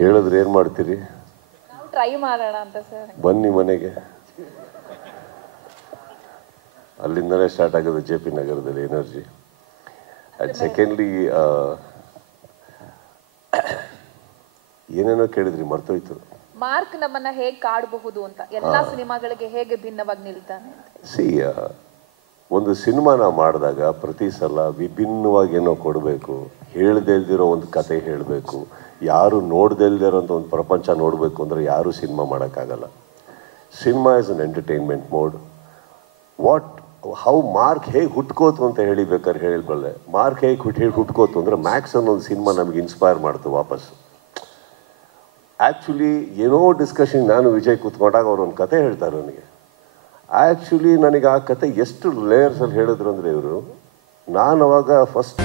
ಹೇಳಿದ್ರೆ ಏನು ಮಾಡ್ತೀರಿ? ನಾವು ಟ್ರೈ ಮಾಡೋಣ ಅಂತ ಸರ್. ಬನ್ನಿ ಮನೆಗೆ. ಅಲ್ಲಿಂದಲೇ ಸ್ಟಾರ್ಟ್ ಆಗೋದು ಜೆ ಪಿ ನಗರದಲ್ಲಿ ಎನರ್ಜಿ. ಆ್ಯಂಡ್ ಸೆಕೆಂಡ್ಲಿ ಏನೇನೋ ಕೇಳಿದ್ರಿ, ಮರ್ತೋಯ್ತು. ಮಾರ್ಕ್ ನಮ್ಮನ್ನ ಹೇಗೆ ಕಾಡಬಹುದು ಅಂತ, ಎಲ್ಲಾ ಸಿನಿಮಾಗಳಿಗೆ ಹೇಗೆ ಭಿನ್ನವಾಗಿ ನಿಲ್ತಾನೆ? ಸಿ, ಒಂದು ಸಿನಿಮಾನ ಮಾಡಿದಾಗ ಪ್ರತಿ ಸಲ ವಿಭಿನ್ನವಾಗಿ ಏನೋ ಕೊಡಬೇಕು, ಹೇಳ್ದೇ ಇಲ್ದಿರೋ ಒಂದು ಕತೆ ಹೇಳಬೇಕು, ಯಾರು ನೋಡ್ದೇ ಇಲ್ದಿರೋಂಥ ಒಂದು ಪ್ರಪಂಚ ನೋಡಬೇಕು ಅಂದರೆ ಯಾರೂ ಸಿನಿಮಾ ಮಾಡೋಕ್ಕಾಗಲ್ಲ. Cinema is an entertainment mode. How mark ಹೇಗೆ ಹುಟ್ಕೋತು ಅಂತ ಹೇಳಿಬೇಕಾದ್ರೆ ಹೇಳಬಲ್ಲೆ. ಮಾರ್ಕ್ ಹೇಗೆ ಹುಟ್ಕೋತು ಅಂದರೆ ಮ್ಯಾಕ್ಸ್ ಅನ್ನೋ ಸಿನಿಮಾ ನಮಗೆ ಇನ್ಸ್ಪೈರ್ ಮಾಡ್ತು ವಾಪಸ್ಸು. ಆ್ಯಕ್ಚುಲಿ ಏನೋ ಡಿಸ್ಕಷನ್ ನಾನು ವಿಜಯ್ ಕೂತ್ಕೊಂಡಾಗ ಅವ್ರು ಒಂದು ಕತೆ ಹೇಳ್ತಾರೆ ನನಗೆ. ಆ್ಯಕ್ಚುಲಿ ನನಗೆ ಆ ಕತೆ ಎಷ್ಟು ಲೇಯರ್ಸಲ್ಲಿ ಹೇಳಿದ್ರು ಅಂದರೆ ಇವರು, ನಾನು ಅವಾಗ ಫಸ್ಟ್